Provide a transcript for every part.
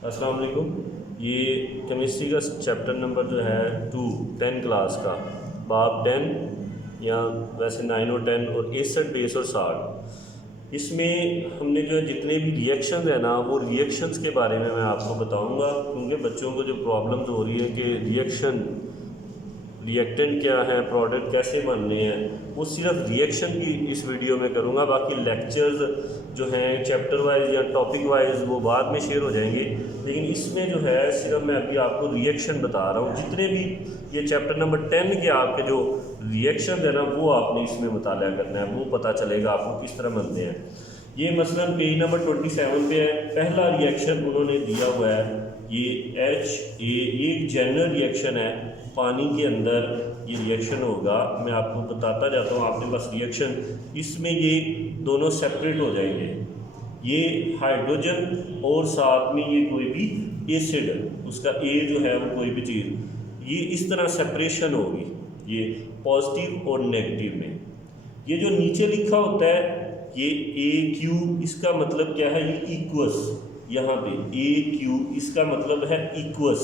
अस्सलाम वालेकुम। ये केमिस्ट्री का चैप्टर नंबर जो है 10 क्लास का बाब 10 या वैसे 9 और 10 और 61 बेस और 60, इसमें हमने जो है जितने भी रिएक्शंस हैं ना वो रिएक्शंस के बारे में मैं आपको बताऊंगा, क्योंकि बच्चों को जो प्रॉब्लम्स हो रही है कि रिएक्टेंट क्या है, प्रोडक्ट कैसे बनने हैं, वो सिर्फ रिएक्शन की इस वीडियो में करूँगा। बाकी लेक्चर्स जो हैं चैप्टर वाइज या टॉपिक वाइज वो बाद में शेयर हो जाएंगे, लेकिन इसमें जो है सिर्फ मैं अभी आपको रिएक्शन बता रहा हूँ। जितने भी ये चैप्टर नंबर 10 के आपके जो रिएक्शन है ना वो आपने इसमें मुताला करना है, वो पता चलेगा आपको किस तरह बनते हैं। ये मसलन पेज नंबर 27 पे है। पहला रिएक्शन उन्होंने दिया हुआ है, ये HA, एक जनरल रिएक्शन है पानी के अंदर ये रिएक्शन होगा। मैं आपको बताता जाता हूँ, आपके पास रिएक्शन इसमें ये दोनों सेपरेट हो जाएंगे, ये हाइड्रोजन और साथ में ये कोई भी एसिड, उसका A जो है वो कोई भी चीज़, ये इस तरह सेपरेशन होगी, ये पॉजिटिव और नेगेटिव में। ये जो नीचे लिखा होता है ये AQ, इसका मतलब क्या है, ये इक्वस, यहाँ पे AQ इसका मतलब है इक्वस।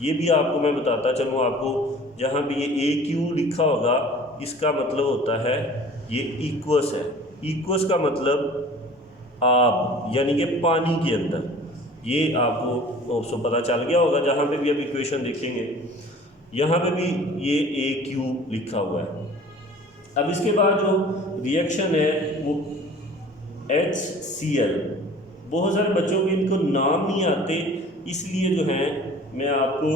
ये भी आपको मैं बताता चलूँ, आपको जहाँ पे ये AQ लिखा होगा इसका मतलब होता है ये इक्वस है। इक्वस का मतलब आब, यानी कि पानी के अंदर। ये आपको पता चल गया होगा जहाँ पे भी अब इक्वेशन देखेंगे, यहाँ पे भी ये AQ लिखा हुआ है। अब इसके बाद जो रिएक्शन है वो HCl, बहुत सारे बच्चों को इनको नाम नहीं आते, इसलिए जो है मैं आपको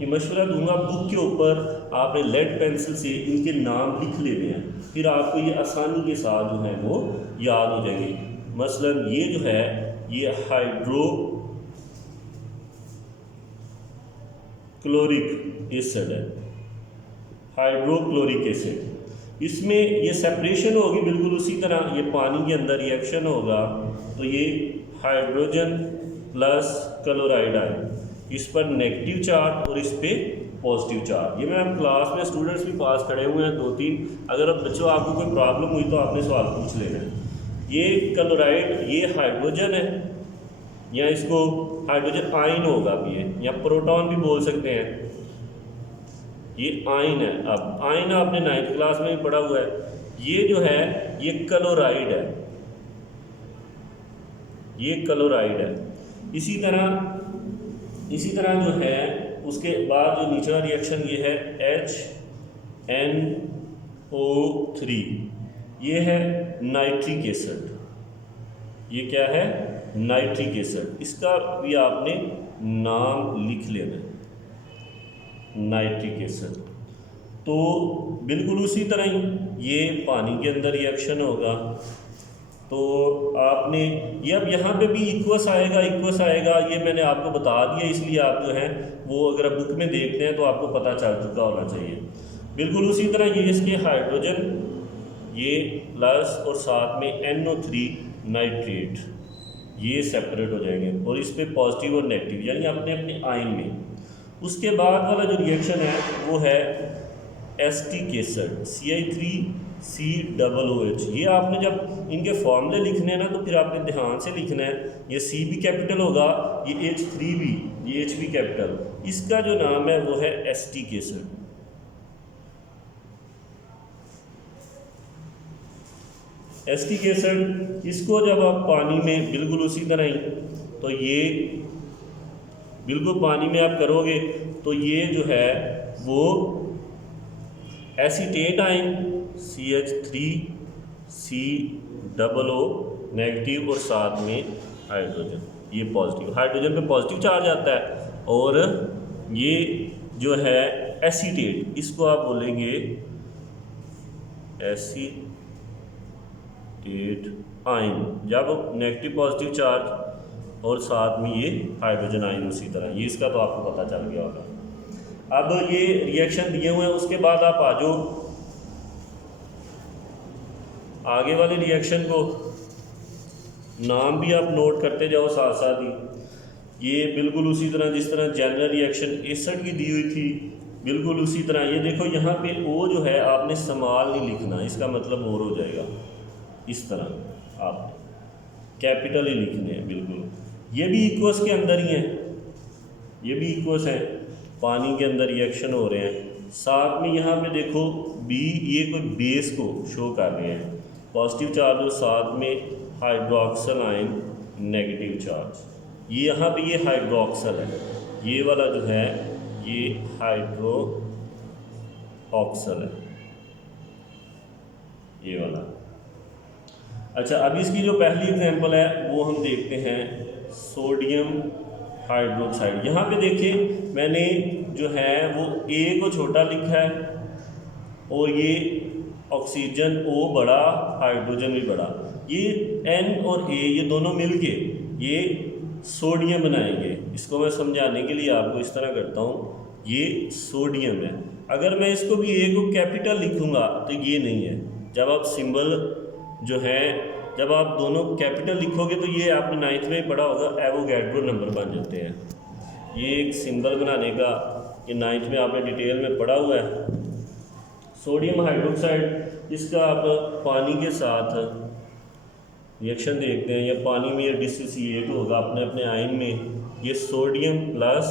ये मशवरा दूंगा, बुक के ऊपर आपने लेड पेंसिल से इनके नाम लिख लेने हैं, फिर आपको ये आसानी के साथ जो है वो याद हो जाएंगे। मसलन ये जो है ये हाइड्रोक्लोरिक एसिड है, हाइड्रोक्लोरिक एसिड। इसमें ये सेपरेशन होगी बिल्कुल उसी तरह, ये पानी के अंदर रिएक्शन होगा तो ये हाइड्रोजन प्लस क्लोराइड आए, इस पर नेगेटिव चार्ज और इस पे पॉजिटिव चार्ज। ये मैं क्लास में स्टूडेंट्स भी पास खड़े हुए हैं 2-3, अगर अब बच्चों आपको कोई प्रॉब्लम हुई तो आपने सवाल पूछ लेना है। ये क्लोराइड, ये हाइड्रोजन है, या इसको हाइड्रोजन आयन होगा अब ये, या प्रोटॉन भी बोल सकते हैं, ये आयन है। अब आयन आपने 9th क्लास में भी पढ़ा हुआ है। ये जो है ये क्लोराइड है, ये क्लोराइड है। इसी तरह जो है उसके बाद जो निचला रिएक्शन ये है HNO3, ये है नाइट्रिक एसिड। ये क्या है, नाइट्रिक एसिड। इसका भी आपने नाम लिख लेना है, नाइट्रिक एसिड। तो बिल्कुल उसी तरह ही ये पानी के अंदर रिएक्शन होगा, तो आपने ये अब यहाँ पे भी इक्वस आएगा, इक्वस आएगा, ये मैंने आपको बता दिया, इसलिए आप जो है वो अगर बुक में देखते हैं तो आपको पता चल चुका होना चाहिए। बिल्कुल उसी तरह ये इसके हाइड्रोजन, ये प्लस और साथ में NO3 नाइट्रेट, ये सेपरेट हो जाएंगे और इस पर पॉजिटिव और नेगेटिव, यानी अपने अपने आयन में। उसके बाद वाला जो रिएक्शन है वो है एसिटिक एसिड, CI3COOH। ये आपने जब इनके फॉर्मूले लिखने हैं ना तो फिर आपने ध्यान से लिखना है, ये C भी कैपिटल होगा, ये H3 भी, ये H भी कैपिटल। इसका जो नाम है वो है एसिटिक एसिड। एसिटिक एसिड, इसको जब आप पानी में बिल्कुल उसी तरह ही, तो ये बिल्कुल पानी में आप करोगे तो ये जो है वो एसीटेट आयन CH3COO नेगेटिव और साथ में हाइड्रोजन, ये पॉजिटिव, हाइड्रोजन पे पॉजिटिव चार्ज आता है। और ये जो है एसीटेट, इसको आप बोलेंगे एसीटेट आयन, जब नेगेटिव पॉजिटिव चार्ज और साथ में ये हाइड्रोजन आयन उसी तरह, ये इसका तो आपको पता चल गया होगा। अब ये रिएक्शन दिए हुए हैं, उसके बाद आप आ जाओ आगे वाले रिएक्शन को, नाम भी आप नोट करते जाओ साथ साथ ही। ये बिल्कुल उसी तरह जिस तरह जनरल रिएक्शन एसिड की दी हुई थी, बिल्कुल उसी तरह। ये देखो यहाँ पे O जो है आपने स्मॉल नहीं लिखना, इसका मतलब और हो जाएगा, इस तरह आप कैपिटल ही लिखने हैं बिल्कुल। ये भी इक्वस के अंदर ही हैं, ये भी इक्वस हैं, पानी के अंदर रिएक्शन हो रहे हैं। साथ में यहाँ पे देखो बी, ये कोई बेस को शो कर रहे हैं, पॉजिटिव चार्ज और साथ में हाइड्रोक्सल आयन नेगेटिव चार्ज। ये यहाँ पे ये हाइड्रोक्सल है, ये वाला जो है ये हाइड्रोक्सल है, ये वाला। अच्छा, अब इसकी जो पहली एग्जांपल है वो हम देखते हैं सोडियम हाइड्रोक्साइड। यहाँ पे देखिए मैंने जो है वो ए को छोटा लिखा है और ये ऑक्सीजन ओ बड़ा, हाइड्रोजन भी बड़ा। ये एन और ए ये दोनों मिलके ये सोडियम बनाएंगे। इसको मैं समझाने के लिए आपको इस तरह करता हूँ, ये सोडियम है। अगर मैं इसको भी ए को कैपिटल लिखूँगा तो ये नहीं है। जब आप सिंबल जो है, जब आप दोनों कैपिटल लिखोगे तो ये आपने 9th में पढ़ा होगा, एवोगैड्रो नंबर बन जाते हैं। ये एक सिंबल बनाने का ये 9th में आपने डिटेल में पढ़ा हुआ है। सोडियम हाइड्रोक्साइड, इसका आप पानी के साथ रिएक्शन देखते हैं, या पानी में ये डिसोसिएट होगा अपने अपने आयन में। ये सोडियम प्लस,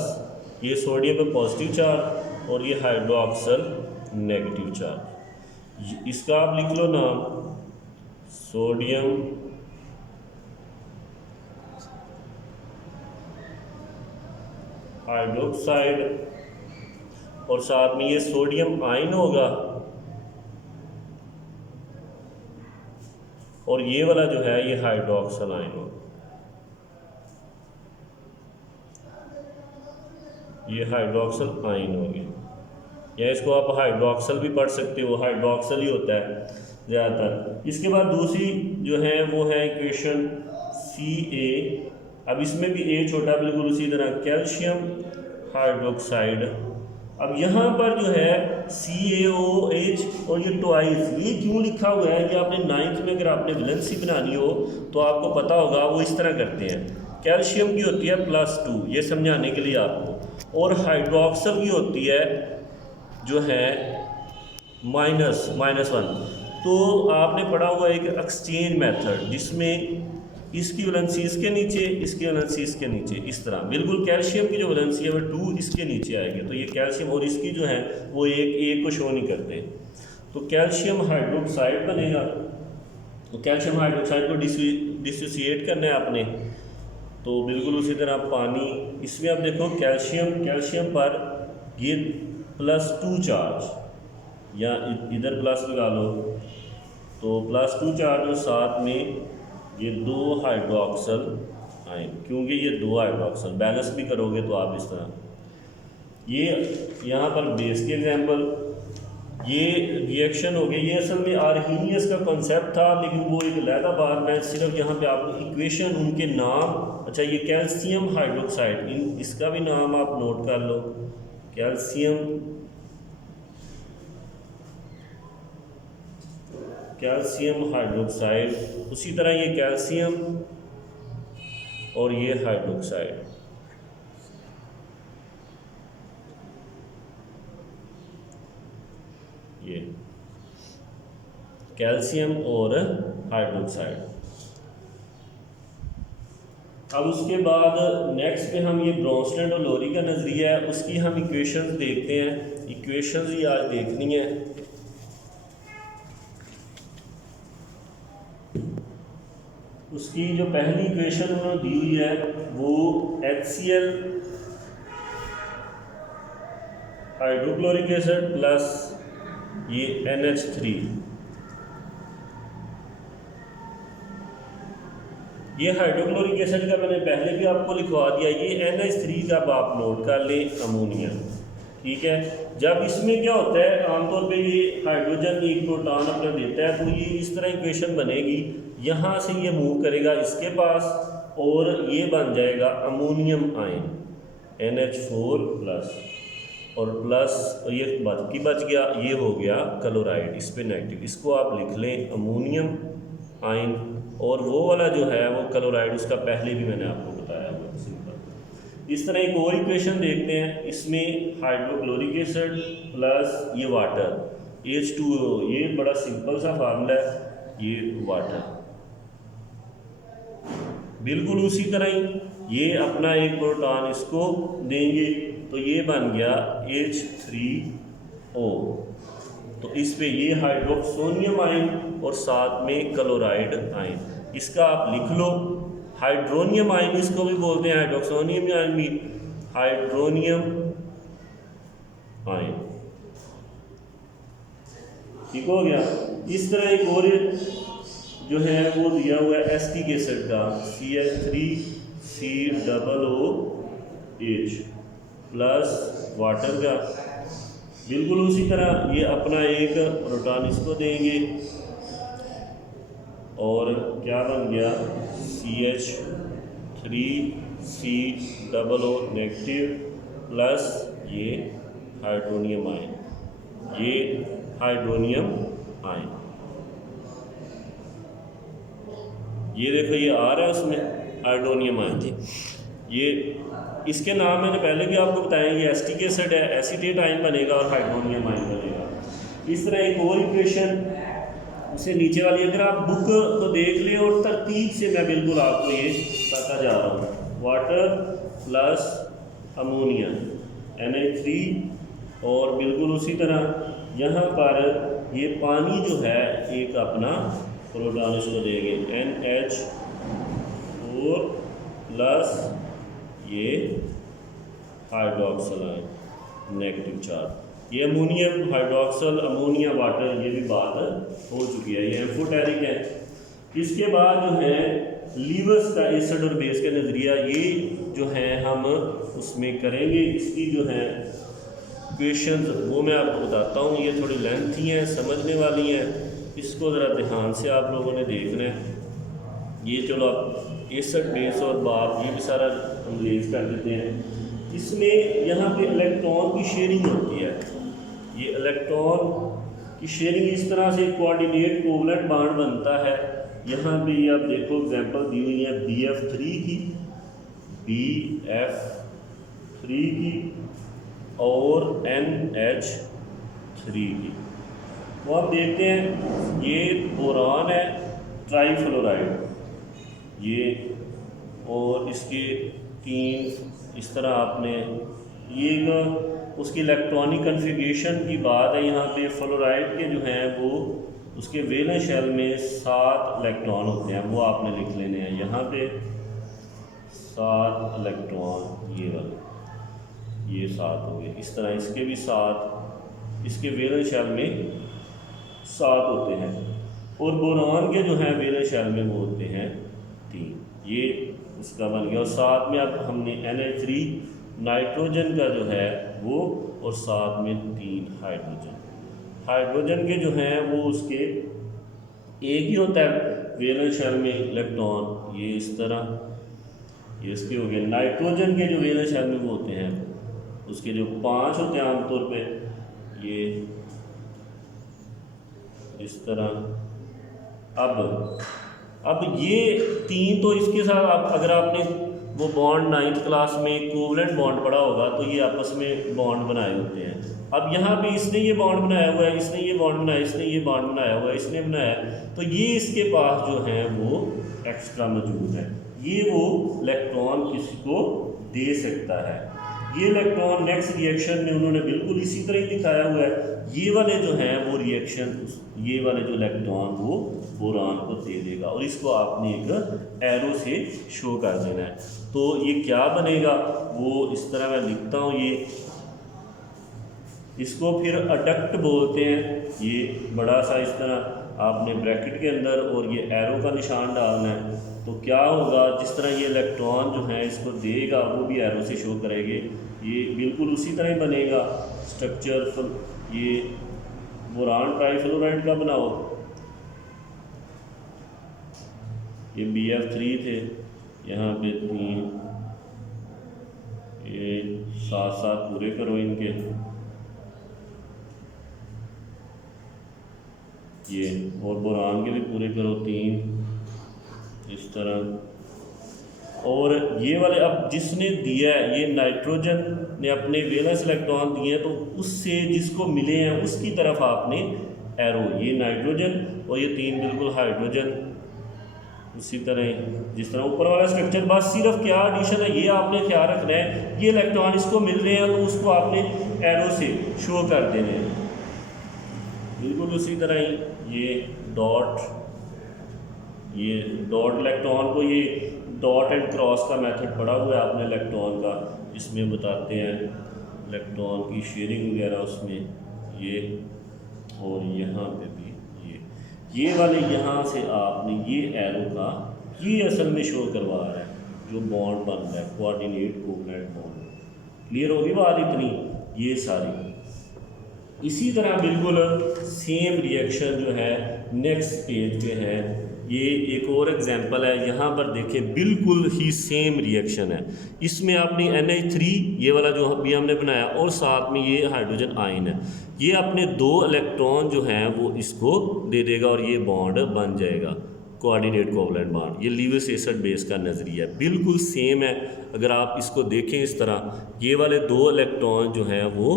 ये सोडियम पे पॉजिटिव चार्ज और ये हाइड्रोक्सल नेगेटिव चार्ज। इसका आप लिख लो नाम सोडियम हाइड्रोक्साइड और साथ में ये सोडियम आयन होगा और ये वाला जो है ये हाइड्रोक्सल आयन होगा। ये हाइड्रोक्सल आयन हो गया, या इसको आप हाइड्रोक्सल भी पढ़ सकते हो, हाइड्रोक्सल ही होता है ज़्यादातर। इसके बाद दूसरी जो है वो है इक्वेशन Ca। अब इसमें भी ए छोटा बिल्कुल उसी तरह, कैल्शियम हाइड्रोक्साइड। अब यहाँ पर जो है CaOH और ये ट्वाइस, ये क्यों लिखा हुआ है कि आपने 9th में अगर आपने वैलेंसी बनानी हो तो आपको पता होगा, वो इस तरह करते हैं। कैल्शियम की होती है +2, ये समझाने के लिए आपको, और हाइड्रोक्सल की होती है जो है -1। तो आपने पढ़ा हुआ एक एक्सचेंज मेथड, जिसमें इसकी वैलेंसी इसके नीचे, इसकी वैलेंसी इसके नीचे, इस तरह बिल्कुल। कैल्शियम की जो वैलेंसी है वो 2 इसके नीचे आएगी, तो ये कैल्शियम, और इसकी जो है वो एक को शो नहीं करते, तो कैल्शियम हाइड्रोक्साइड बनेगा। तो कैल्शियम हाइड्रोक्साइड को डिसोसिएट करना है आपने, तो बिल्कुल उसी तरह पानी, इसमें आप देखो कैल्शियम पर ये +2 चार्ज, या इधर प्लस लगा लो, तो +2 चार्ज और साथ में ये 2 हाइड्रोक्सल आयन, क्योंकि ये 2 हाइड्रोक्सल बैलेंस भी करोगे तो आप इस तरह। ये यहाँ पर बेस के एग्जांपल, ये रिएक्शन हो गई। ये असल में आर्हीनियस का कॉन्सेप्ट था, लेकिन वो एक अलहदा बात, मैं सिर्फ यहाँ पे आपको इक्वेशन, उनके नाम। अच्छा, ये कैल्शियम हाइड्रोक्साइड, इसका भी नाम आप नोट कर लो, कैल्शियम हाइड्रोक्साइड। उसी तरह ये कैल्शियम और ये हाइड्रोक्साइड, ये कैल्शियम और हाइड्रोक्साइड। अब उसके बाद नेक्स्ट पे हम ये ब्रोंस्टैंड और लोरी का नज़रिया है, उसकी हम इक्वेशंस देखते हैं। इक्वेशंस ही आज देखनी है। उसकी जो पहली इक्वेशन उन्होंने दी हुई है वो HCl हाइड्रोक्लोरिक एसिड प्लस ये NH3। ये हाइड्रोक्लोरिक एसिड का मैंने पहले भी आपको लिखवा दिया, ये NH3 का आप नोट कर लें, अमोनिया। ठीक है, जब इसमें क्या होता है, आमतौर पे ये हाइड्रोजन एक प्रोटॉन अपना देता है, तो ये इस तरह इक्वेशन बनेगी, यहाँ से ये मूव करेगा इसके पास और ये बन जाएगा अमोनियम आयन NH4 प्लस, और प्लस ये बाकी बच गया, ये हो गया क्लोराइड, इस पे नेगेटिव, इसको आप लिख लें अमोनियम आयन। और वो वाला जो है वो क्लोराइड, उसका पहले भी मैंने आपको बताया हुआ सिंपल। इस तरह एक और इक्वेशन देखते हैं, इसमें हाइड्रोक्लोरिक एसिड प्लस ये वाटर H2O, ये बड़ा सिंपल सा फार्मूला है, ये वाटर बिल्कुल उसी तरह ही ये अपना एक प्रोटॉन इसको देंगे, तो ये बन गया H3O। तो इस पे ये हाइड्रोक्सोनियम आयन और साथ में क्लोराइड आयन, इसका आप लिख लो। हाइड्रोनियम आयन इसको भी बोलते हैं, हाइड्रोक्सोनियम आयन भी हाइड्रोनियम आयन। ठीक हो गया। इस तरह एक और जो है वो दिया हुआ है एसिटिक एसिड का CH3COOH प्लस वाटर का, बिल्कुल उसी तरह ये अपना एक प्रोटॉन इसको देंगे और क्या बन गया CH3COO नेगेटिव प्लस ये हाइड्रोनियम आयन, ये हाइड्रोनियम आयन। ये देखो ये आ रहा है उसमें हाइड्रोनियम आयन जी। ये इसके नाम मैंने पहले भी आपको बताया, ये एसिटिक एसिड है, एसीटेट आयन बनेगा और हाइड्रोनियम आयन बनेगा। इस तरह एक और इक्वेशन उससे नीचे वाली, अगर आप बुक को देख ले और तरतीब से मैं बिल्कुल आपको ये बताता जा रहा हूँ। वाटर प्लस अमोनिया Na3 और बिल्कुल उसी तरह यहाँ पर ये पानी जो है एक अपना प्रोटॉन इसको देंगे NH4 प्लस ये हाइड्रोक्सल आयन नेगेटिव चार्ज, ये अमोनियम हाइड्रोक्सल अमोनिया वाटर, ये भी बात हो चुकी है, ये एम्फोटेरिक है। इसके बाद जो है लीवर्स का एसिड और बेस का नज़रिया, ये जो है हम उसमें करेंगे। इसकी जो है क्वेश्चंस वो मैं आपको बताता हूँ, ये थोड़ी लेंथी हैं, समझने वाली हैं, इसको ज़रा ध्यान से आप लोगों ने देखना है। ये चलो आप एसिड बेस और बाप ये भी सारा अंग्रेज कर देते हैं। इसमें यहाँ पे इलेक्ट्रॉन की शेयरिंग होती है, ये इलेक्ट्रॉन की शेयरिंग इस तरह से कोऑर्डिनेट कोवलेंट बॉन्ड बनता है। यहाँ पे ये आप देखो एग्जांपल दी हुई है BF3 की, BF3 की और NH3 की। वो आप देखते हैं ये बोरान है ट्राईफ्लोराइड, ये और इसके 3 इस तरह आपने ये उसकी इलेक्ट्रॉनिक कन्फिगरेशन की बात है। यहाँ पे फ्लोराइड के जो हैं वो उसके वैलेंस शेल में 7 इलेक्ट्रॉन होते हैं, वो आपने लिख लेने हैं। यहाँ पे 7 इलेक्ट्रॉन ये वाले, ये 7 हो गए। इस तरह इसके भी 7, इसके वैलेंस शेल में 7 होते हैं और बोरान के जो हैं वैलेंस शेल में वो होते हैं 3। ये उसका बन गया। और साथ में अब हमने NH3 नाइट्रोजन का जो है वो, और साथ में 3 हाइड्रोजन के जो हैं वो उसके एक ही होता है वैलेंस शेल में इलेक्ट्रॉन, ये इस तरह, ये इसके हो गए। नाइट्रोजन के जो वैलेंस शेल में वो होते हैं उसके जो 5 होते हैं आमतौर पे, ये इस तरह। अब ये 3 तो इसके साथ आप अगर आपने वो बॉन्ड 9th क्लास में कोवलेंट बॉन्ड पढ़ा होगा तो ये आपस में बॉन्ड बनाए होते हैं। अब यहाँ पे इसने ये बॉन्ड बनाया हुआ है, इसने ये बॉन्ड बनाया, इसने ये बॉन्ड बनाया हुआ है, इसने बनाया, तो ये इसके पास जो है वो एक्स्ट्रा मौजूद है। ये वो इलेक्ट्रॉन किसी को दे सकता है। ये इलेक्ट्रॉन नेक्स्ट रिएक्शन में उन्होंने बिल्कुल इसी तरह ही दिखाया हुआ है। ये वाले जो हैं वो रिएक्शन, ये वाले जो इलेक्ट्रॉन वो बोरान को दे देगा और इसको आपने एक एरो से शो कर देना है। तो ये क्या बनेगा वो इस तरह मैं लिखता हूँ, ये इसको फिर अडक्ट बोलते हैं। ये बड़ा सा इस तरह आपने ब्रैकेट के अंदर और ये एरो का निशान डालना है। तो क्या होगा, जिस तरह ये इलेक्ट्रॉन जो है इसको देगा वो भी एरो से शो करेंगे। ये बिल्कुल उसी तरह बनेगा स्ट्रक्चर। ये बोरान ट्राईफ्लोराइड का बनाओ, ये BF3 थे, यहाँ पे 3, ये 7 पूरे करो इनके, ये और बोरान के भी पूरे करो 3 इस तरह। और ये वाले अब जिसने दिया है, ये नाइट्रोजन ने अपने वैलेंस इलेक्ट्रॉन दिए तो उससे जिसको मिले हैं उसकी तरफ आपने एरो, ये नाइट्रोजन और ये 3 बिल्कुल हाइड्रोजन, उसी तरह जिस तरह ऊपर वाला स्ट्रक्चर, बस सिर्फ क्या एडिशन है ये आपने ख्याल रखना है, ये इलेक्ट्रॉन इसको मिल रहे हैं तो उसको आपने एरो से शो कर देने हैं। बिल्कुल उसी तरह ही ये डॉट इलेक्ट्रॉन को, ये डॉट एंड क्रॉस का मेथड पढ़ा हुआ है आपने इलेक्ट्रॉन का, इसमें बताते हैं इलेक्ट्रॉन की शेयरिंग वगैरह उसमें ये, और यहाँ पे भी ये वाले यहाँ से आपने ये एरो का ये असल में शो करवा रहा है जो बॉन्ड बन रहा है, कोऑर्डिनेट कोवलेंट बॉन्ड। क्लियर होगी बात इतनी, ये सारी। इसी तरह बिल्कुल सेम रिएक्शन जो है नेक्स्ट पेज पे है, ये एक और एग्जांपल है, यहाँ पर देखें बिल्कुल ही सेम रिएक्शन है। इसमें आपने NH3 ये वाला जो अभी हमने बनाया और साथ में ये हाइड्रोजन आयन है, ये अपने 2 इलेक्ट्रॉन जो हैं वो इसको दे देगा और ये बॉन्ड बन जाएगा कोऑर्डिनेट कोवलेंट बॉन्ड। ये लीविस एसिड बेस का नज़रिया बिल्कुल सेम है। अगर आप इसको देखें इस तरह, ये वाले 2 इलेक्ट्रॉन जो हैं वो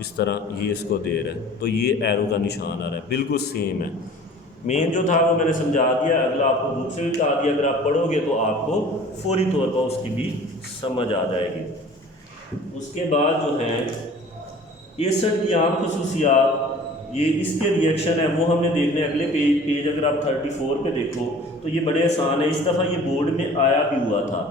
इस तरह ये इसको दे रहे हैं, तो ये एरो का निशान आ रहा है, बिल्कुल सेम है। मेन जो था वो मैंने समझा दिया, अगला आपको बुक से भी बता दिया, अगर आप पढ़ोगे तो आपको फौरी तौर पर उसकी भी समझ आ जाएगी। उसके बाद जो है एसिड की आम खसूसियात, ये इसके रिएक्शन है वो हमने देखने अगले पेज अगर आप 34 पे देखो तो ये बड़े आसान है। इस दफ़ा ये बोर्ड में आया भी हुआ था,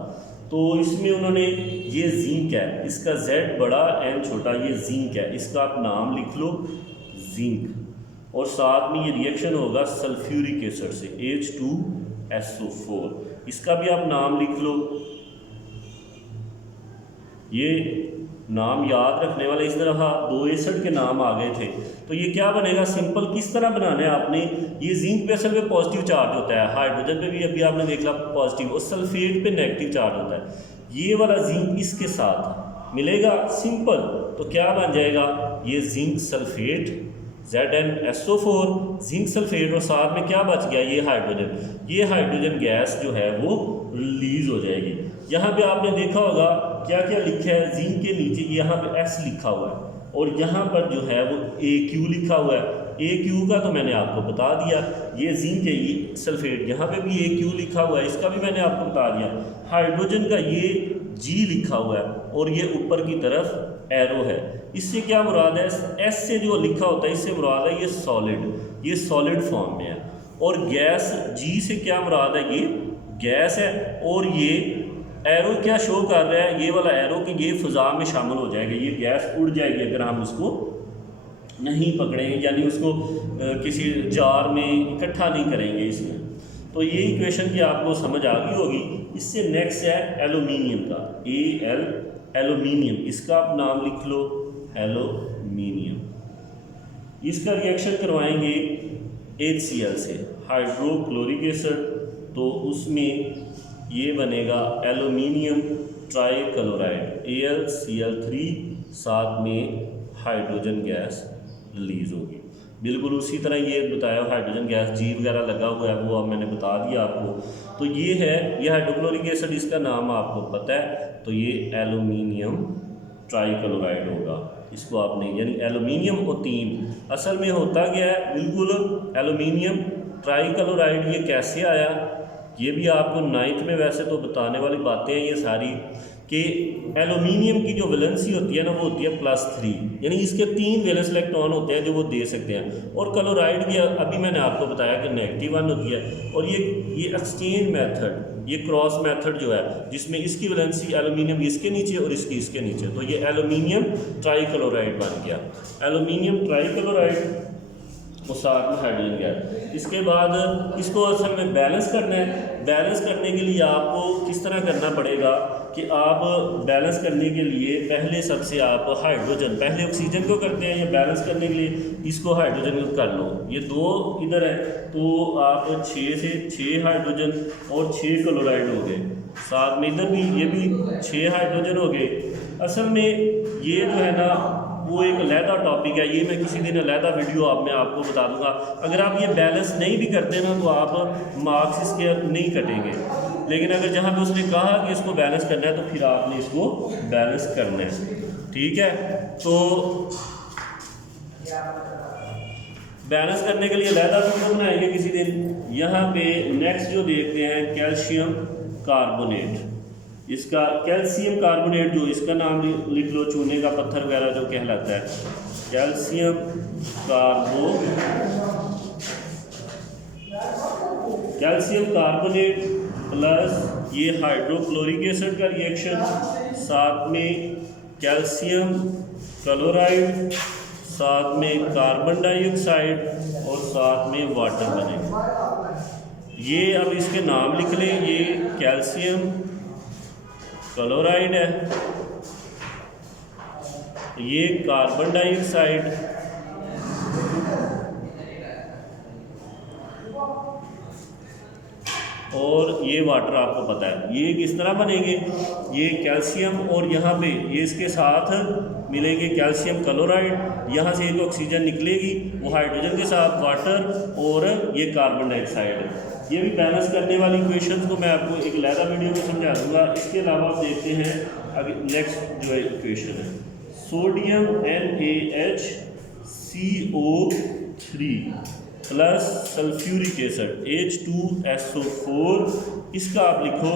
तो इसमें उन्होंने ये जिंक है, इसका Z बड़ा N छोटा, ये जिंक है, इसका आप नाम लिख लो जिंक, और साथ में ये रिएक्शन होगा सल्फ्यूरिक एसिड से H2SO4, इसका भी आप नाम लिख लो। ये नाम याद रखने वाले, इस तरह 2 एसिड के नाम आ गए थे, तो ये क्या बनेगा सिंपल किस तरह बनाना है आपने। ये जिंक पे असल में पॉजिटिव चार्ज होता है, हाइड्रोजन पे भी अभी आपने देखा पॉजिटिव, और सल्फेट पे नेगेटिव चार्ज होता है। ये वाला जिंक इसके साथ मिलेगा सिंपल, तो क्या बन जाएगा ये zinc sulphate ZnSO4 zinc sulphate, और साथ में क्या बच गया ये हाइड्रोजन गैस जो है वो रिलीज हो जाएगी। यहाँ पे आपने देखा होगा क्या क्या लिखा है, जिंक के नीचे यहाँ पे S लिखा हुआ है और यहाँ पर जो है वो AQ लिखा हुआ है। AQ का तो मैंने आपको बता दिया, ये जिंक है, ये सल्फेट, यहाँ पे भी AQ लिखा हुआ है, इसका भी मैंने आपको बता दिया। हाइड्रोजन का ये G लिखा हुआ है और ये ऊपर की तरफ एरो है। इससे क्या मुराद है, S से जो लिखा होता है इससे मुराद है ये सॉलिड फॉर्म में है, और गैस G से क्या मुराद है, ये गैस है, और ये एरो क्या शो कर रहा है, ये वाला एरो कि ये फ़िज़ा में शामिल हो जाएगा, ये गैस उड़ जाएगी अगर हम उसको नहीं पकड़ेंगे, यानी उसको किसी जार में इकट्ठा नहीं करेंगे इसमें। तो ये इक्वेशन की आपको समझ आ गई होगी। इससे नेक्स्ट है एलुमिनियम का, Al एलुमिनियम, इसका आप नाम लिख लो एलुमिनियम। इसका रिएक्शन करवाएंगे HCl से, हाइड्रोक्लोरिक एसिड, तो उसमें ये बनेगा एलुमिनियम ट्राइक्लोराइड AlCl3, साथ में हाइड्रोजन गैस रिलीज़ होगी। बिल्कुल उसी तरह ये बताया हाइड्रोजन गैस G वगैरह लगा हुआ है, वो अब मैंने बता दिया आपको। तो ये है, ये हाइड्रोक्लोरिक एसिड, इसका नाम आपको पता है, तो ये एलुमिनियम ट्राइक्लोराइड होगा। इसको आपने यानी एलुमिनियम को 3 असल में होता क्या है, बिल्कुल एलुमिनियम ट्राइक्लोराइड ये कैसे आया, ये भी आपको 9th में वैसे तो बताने वाली बातें हैं ये सारी, कि एलुमिनियम की जो वैलेंसी होती है ना वो होती है +3, यानी इसके 3 वैलेंस इलेक्ट्रॉन होते हैं जो वो दे सकते हैं, और क्लोराइड भी अभी मैंने आपको बताया कि -1 होती है। और ये एक्सचेंज मेथड, ये क्रॉस मेथड जो है जिसमें इसकी वैलेंसी एलुमिनियम इसके नीचे और इसकी इसके नीचे, तो ये एलुमिनियम ट्राइक्लोराइड बन गया, एलुमिनियम ट्राइक्लोराइड और साथ में हाइड्रोजन गैस। इसके बाद इसको असल में बैलेंस करना है। बैलेंस करने के लिए आपको किस तरह करना पड़ेगा कि आप बैलेंस करने के लिए पहले सबसे आप हाइड्रोजन, पहले ऑक्सीजन को करते हैं, ये बैलेंस करने के लिए इसको हाइड्रोजन को कर लो। ये 2 इधर है तो आप 6 से 6 हाइड्रोजन और 6 क्लोराइड हो गए, साथ में इधर भी ये भी 6 हाइड्रोजन हो गए। असल में ये जो है ना वो एक अलहदा टॉपिक है, ये मैं किसी दिन अलहदा वीडियो आपको बता दूंगा। अगर आप ये बैलेंस नहीं भी करते ना तो आप मार्क्स इसके नहीं कटेंगे, लेकिन अगर जहाँ पे उसने कहा कि इसको बैलेंस करना है तो फिर आपने इसको बैलेंस करना है, ठीक है। तो बैलेंस करने के लिए अलहदा वीडियो बनाएंगे किसी दिन। यहाँ पे नेक्स्ट जो देखते हैं कैल्शियम कार्बोनेट। इसका कैल्शियम कार्बोनेट जो इसका नाम लिख लो, चूने का पत्थर वगैरह जो कहलाता है, कैल्शियम कार्बोनेट प्लस ये हाइड्रोक्लोरिक एसिड का रिएक्शन, साथ में कैल्शियम क्लोराइड, साथ में कार्बन डाइऑक्साइड और साथ में वाटर बनेगा। ये अब इसके नाम लिख लें, ये कैल्शियम क्लोराइड है, ये कार्बन डाइऑक्साइड, और ये वाटर आपको पता है। ये किस तरह बनेंगे, ये कैल्शियम और यहाँ पे ये इसके साथ मिलेंगे कैल्शियम क्लोराइड, यहाँ से एक ऑक्सीजन निकलेगी, वो हाइड्रोजन के साथ वाटर, और ये कार्बन डाइऑक्साइड। ये भी बैलेंस करने वाली इक्वेशंस को मैं आपको एक अलग वीडियो में समझा दूंगा। इसके अलावा आप देखते हैं अभी नेक्स्ट जो है इक्वेशन है, sodium NaHCO3 plus sulphuric acid H2SO4, इसका आप लिखो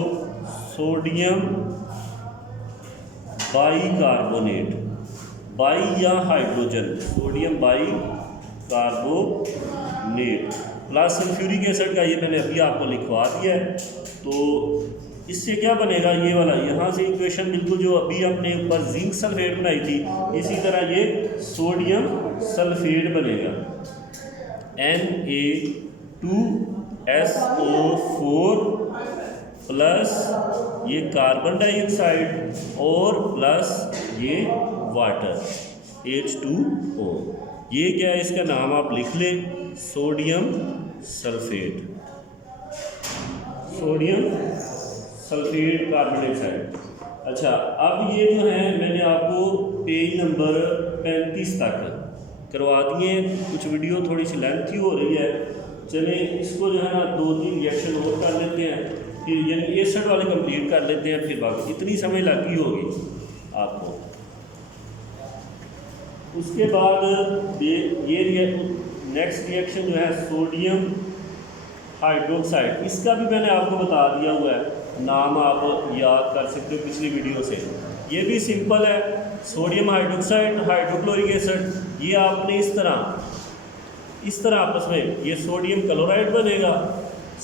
सोडियम बाइकार्बोनेट, बाई या hydrogen, sodium bicarbonate plus sulphuric acid का, ये मैंने अभी आपको लिखवा दिया है। तो इससे क्या बनेगा, ये वाला यहाँ से इक्वेशन बिल्कुल जो अभी हमने ऊपर जिंक सल्फेट बनाई थी, इसी तरह ये सोडियम सल्फेट बनेगा, Na2SO4 प्लस ये कार्बन डाइऑक्साइड और प्लस ये वाटर H2O। ये क्या है, इसका नाम आप लिख लें sodium sulphate, sodium sulphate carbon dioxide. अच्छा, अब ये जो है मैंने आपको पेज नंबर 35 तक करवा दिए। कुछ वीडियो थोड़ी सी लेंथी हो रही है, चले इसको जो है ना 2-3 रिएक्शन और कर लेते हैं, फिर यानी एसिड वाले कंप्लीट कर लेते हैं, फिर बाकी इतनी समय लगी होगी आपको। उसके बाद ये नेक्स्ट रिएक्शन जो है सोडियम हाइड्रोक्साइड, इसका भी मैंने आपको बता दिया हुआ है, नाम आप याद कर सकते हो पिछली वीडियो से। ये भी सिंपल है, सोडियम हाइड्रोक्साइड हाइड्रोक्लोरिक एसिड, ये आपने इस तरह आपस में ये सोडियम क्लोराइड बनेगा,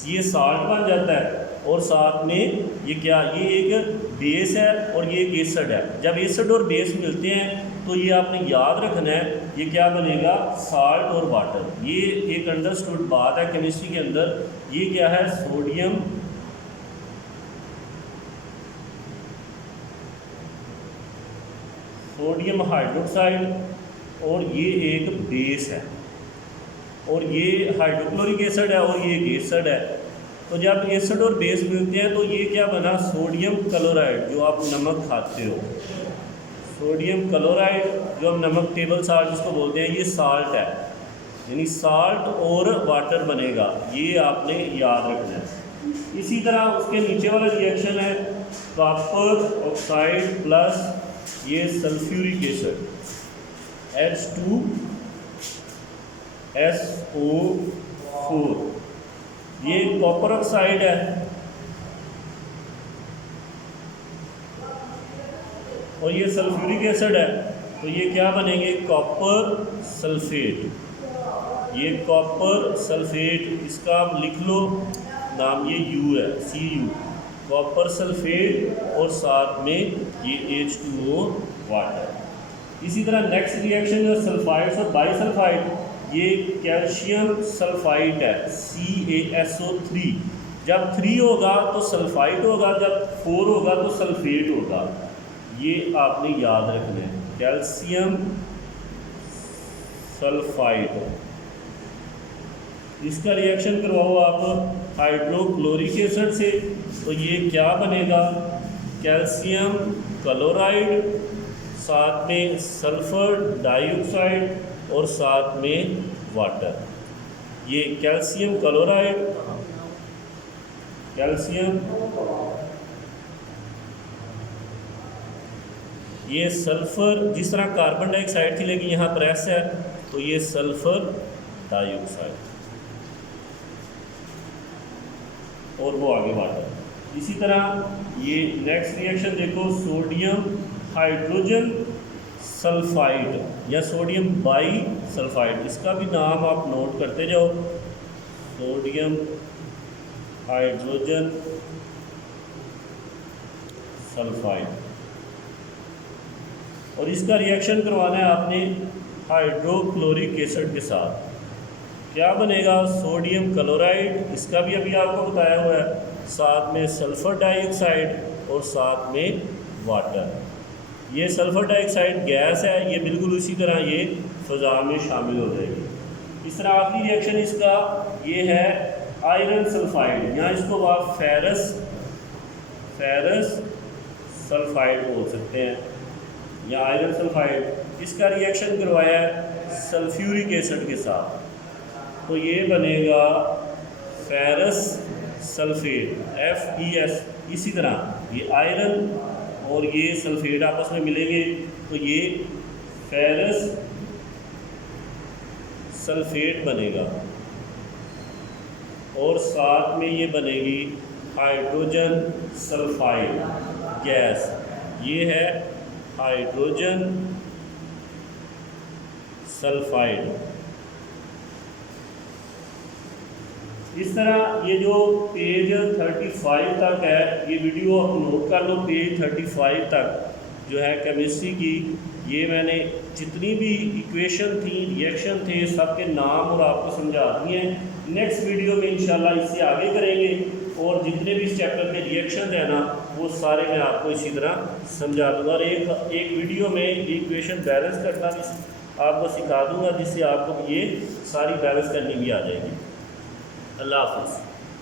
ये साल्ट बन जाता है, और साथ में ये क्या, ये एक बेस है और ये एक एसिड है। जब एसिड और बेस मिलते हैं तो ये आपने याद रखना है, ये क्या बनेगा, साल्ट और वाटर। ये एक अंडरस्टूड बात है केमिस्ट्री के अंदर। ये क्या है, सोडियम हाइड्रोक्साइड, और ये एक बेस है, और ये हाइड्रोक्लोरिक एसिड है, और ये एक एसिड है। तो जब एसिड और बेस मिलते हैं तो ये क्या बना, सोडियम क्लोराइड, जो आप नमक खाते हो, सोडियम क्लोराइड जो हम नमक टेबल साल्ट जिसको बोलते हैं, ये साल्ट है, यानी साल्ट और वाटर बनेगा। ये आपने याद रखना है। इसी तरह उसके नीचे वाला रिएक्शन है कॉपर ऑक्साइड प्लस ये सल्फ्यूरिक एसिड H2SO4, ये कॉपर ऑक्साइड है, और ये सल्फ्यूरिक एसिड है। तो ये क्या बनेंगे, कॉपर सल्फेट, ये कॉपर सल्फेट, इसका आप लिख लो नाम, ये U है, Cu, कॉपर सल्फेट, और साथ में ये H2O वाटर। इसी तरह नेक्स्ट रिएक्शन जो सल्फाइड्स और बाईसल्फाइड, ये कैल्शियम सल्फाइड है CaSO3। जब 3 होगा तो सल्फाइड होगा, जब 4 होगा तो सल्फेट होगा। ये आपने याद रखना है, कैल्शियम सल्फाइड। इसका रिएक्शन करवाओ आप हाइड्रोक्लोरिक एसिड से, तो ये क्या बनेगा, कैल्शियम क्लोराइड, साथ में सल्फर डाइऑक्साइड, और साथ में वाटर। ये कैल्शियम क्लोराइड, कैल्शियम, ये सल्फ़र, जिस तरह कार्बन डाइऑक्साइड थी लेकिन यहाँ पर एस है, तो ये सल्फ़र डाइऑक्साइड और वो आगे वाटर। इसी तरह ये नेक्स्ट रिएक्शन देखो, सोडियम हाइड्रोजन सल्फाइड या सोडियम बाई सल्फाइड, इसका भी नाम आप नोट करते जाओ, सोडियम हाइड्रोजन सल्फाइड। और इसका रिएक्शन करवाना है आपने हाइड्रोक्लोरिक एसिड के साथ। क्या बनेगा? सोडियम क्लोराइड, इसका भी अभी आपको बताया हुआ है, साथ में सल्फर डाइऑक्साइड और साथ में वाटर। ये सल्फर डाइऑक्साइड गैस है, ये बिल्कुल उसी तरह ये फ़ज़ा में शामिल हो जाएगी। इस तरह आखिरी रिएक्शन इसका ये है आयरन सल्फाइड, यहाँ इसको आप फेरस सल्फाइड बोल सकते हैं या आयरन सल्फाइड। इसका रिएक्शन करवाया है सल्फ्यूरिक एसिड के साथ, तो ये बनेगा फेरस सल्फेट FeS। इसी तरह ये आयरन और ये सल्फेट आपस में मिलेंगे तो ये फेरस सल्फेट बनेगा और साथ में ये बनेगी हाइड्रोजन सल्फाइड गैस। ये है हाइड्रोजन सल्फाइड। इस तरह ये जो पेज 35 तक है, ये वीडियो आप नोट कर लो, पेज 35 तक जो है केमिस्ट्री की, ये मैंने जितनी भी इक्वेशन थी, रिएक्शन थे, सबके नाम और आपको समझा दिए हैं। नेक्स्ट वीडियो में इंशाल्लाह इससे आगे करेंगे और जितने भी इस चैप्टर में रिएक्शन है ना वो सारे मैं आपको इसी तरह समझा दूँगा। और एक वीडियो में इक्वेशन बैलेंस करना भी आपको सिखा दूँगा, जिससे आपको ये सारी बैलेंस करनी भी आ जाएगी। अल्लाह हाफ़िज़।